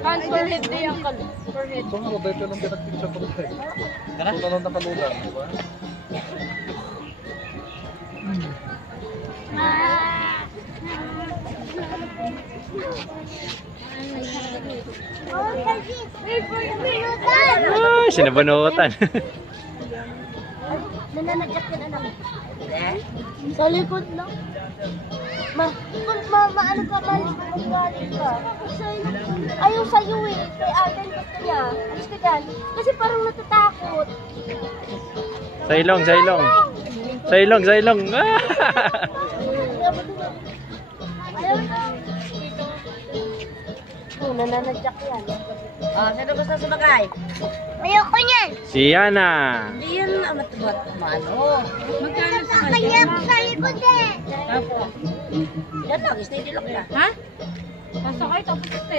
Hands for head day ang kal. For head. So nga, dahil lang pinag-picture ko tayo. Tara? Ito lang nakalugan, di ba? Sinabanutan. Nananagyak yun, anak. Sa likod lang. Maano ka, magaling ka. Ayaw sa'yo eh. Kay Alden gusto niya. Alis ka dyan. Kasi parang natatakot. Sa ilong, sa ilong. Sa ilong, sa ilong. Ayaw na. Nananagyak yan. Sino gusto sumakay? Ayoko niyan. Si Yana. Hindi yan matubat. Ano? Magkano sa Kaya ako sa likod eh. Yan lang, steady lang yan. Ha? Sasakay tapos stay.